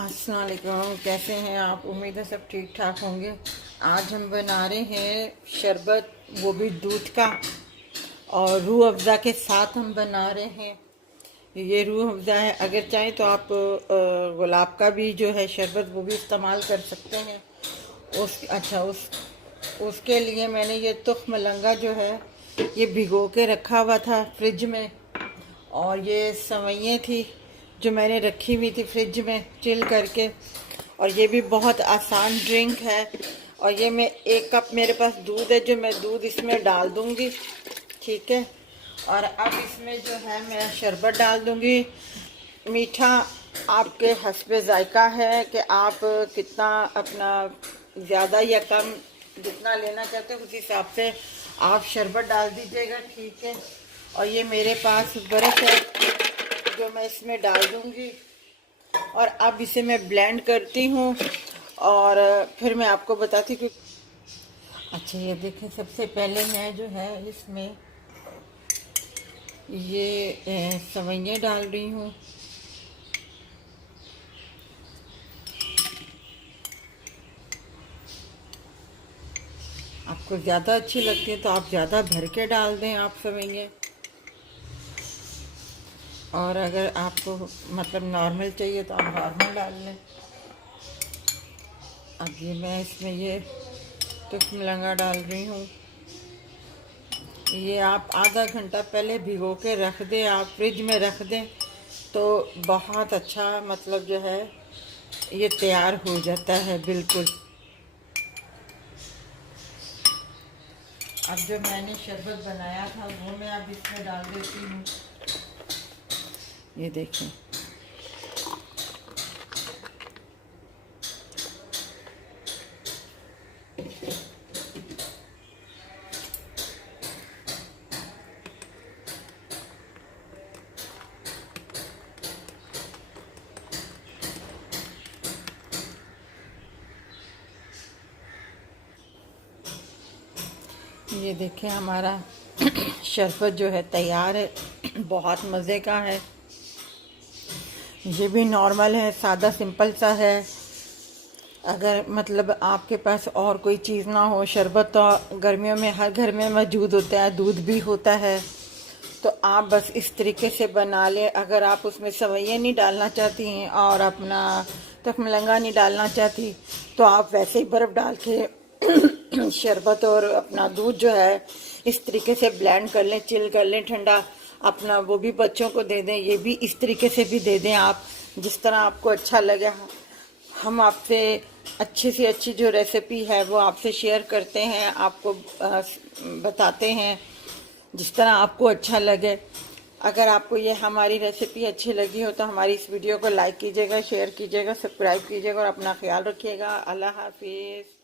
अस्सलाम वालेकुम, कैसे हैं आप? उम्मीद है सब ठीक ठाक होंगे। आज हम बना रहे हैं शरबत, वो भी दूध का, और रूह अफ़ज़ा के साथ हम बना रहे हैं। ये रूह अफ़ज़ा है, अगर चाहें तो आप गुलाब का भी जो है शरबत वो भी इस्तेमाल कर सकते हैं। उसके लिए मैंने ये तुख मलंगा जो है ये भिगो के रखा हुआ था फ्रिज में, और ये सवैयाँ थी जो मैंने रखी हुई थी फ्रिज में चिल करके। और ये भी बहुत आसान ड्रिंक है। और ये मैं 1 कप मेरे पास दूध है जो मैं दूध इसमें डाल दूंगी, ठीक है। और अब इसमें जो है मैं शरबत डाल दूंगी। मीठा आपके हस्बे जायका है कि आप कितना अपना ज़्यादा या कम जितना लेना चाहते हो उस हिसाब से आप शरबत डाल दीजिएगा, ठीक है। और ये मेरे पास बर्फ़ है जो मैं इसमें डाल दूंगी, और अब इसे मैं ब्लेंड करती हूँ और फिर मैं आपको बताती हूँ। अच्छा, ये देखें, सबसे पहले मैं जो है इसमें ये सवैयाँ डाल रही हूँ। आपको ज़्यादा अच्छी लगती है तो आप ज़्यादा भर के डाल दें आप सवैयाँ, और अगर आपको मतलब नॉर्मल चाहिए तो आप नॉर्मल डाल लें। अब ये मैं इसमें ये तुख मलंगा डाल रही हूँ। ये आप आधा घंटा पहले भिगो के रख दें, आप फ्रिज में रख दें तो बहुत अच्छा मतलब जो है ये तैयार हो जाता है बिल्कुल। अब जो मैंने शरबत बनाया था वो मैं अब इसमें डाल देती हूँ। ये देखें, ये देखें हमारा शरबत जो है तैयार है। बहुत मज़े का है। ये भी नॉर्मल है, सादा सिंपल सा है। अगर मतलब आपके पास और कोई चीज़ ना हो, शरबत तो गर्मियों में हर घर में मौजूद होता है, दूध भी होता है, तो आप बस इस तरीके से बना लें। अगर आप उसमें सवैयाँ नहीं डालना चाहती हैं और अपना तुख मलंगा नहीं डालना चाहती तो आप वैसे ही बर्फ़ डाल के शरबत और अपना दूध जो है इस तरीके से ब्लेंड कर लें, चिल कर लें ठंडा, अपना वो भी बच्चों को दे दें। ये भी इस तरीके से भी दे दें आप, जिस तरह आपको अच्छा लगे। हम आपसे अच्छी से अच्छी जो रेसिपी है वो आपसे शेयर करते हैं, आपको बताते हैं जिस तरह आपको अच्छा लगे। अगर आपको ये हमारी रेसिपी अच्छी लगी हो तो हमारी इस वीडियो को लाइक कीजिएगा, शेयर कीजिएगा, सब्सक्राइब कीजिएगा और अपना ख्याल रखिएगा। अल्लाह हाफिज़।